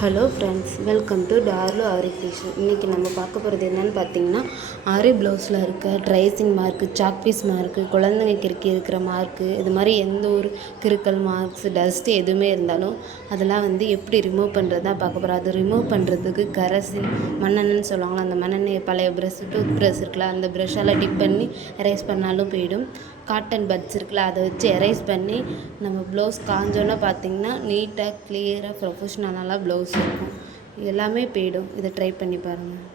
Hello friends, welcome to டார்லு Aari creation. இன்றைக்கி நம்ம பார்க்க போகிறது என்னென்னு பார்த்தீங்கன்னா, ஆரி ப்ளவுஸில் இருக்க tracing mark, chalk piece mark, குழந்தைங்க கிறுக்கி இருக்கிற மார்க்கு, இது மாதிரி எந்த ஒரு கிறுக்கல் மார்க்ஸ், டஸ்ட்டு எதுவுமே இருந்தாலும் அதெல்லாம் எப்படி ரிமூவ் பண்ணுறது தான் பார்க்க போகிறோம். அது ரிமூவ் பண்ணுறதுக்கு கரசின் மண்ணெண்ணன்னு சொல்லுவாங்களா, அந்த மண்ணெண்ணெய் பழைய ப்ரஷ், டூத் ப்ரஷ் இருக்குல்ல, அந்த ப்ரஷ்ஷால் டிப் பண்ணி எரேஸ் பண்ணாலும் போயிடும். காட்டன் பட்ஸ் இருக்குல்ல, அதை வச்சு எரேஸ் பண்ணி நம்ம ப்ளவுஸ் காஞ்சோன்னே பார்த்திங்கன்னா நீட்டாக கிளியராக ப்ரொஃபஷ்னலாக ப்ளவுஸ் இருக்கும். எல்லாமே போயிடும். இதை ட்ரை பண்ணி பாருங்கள்.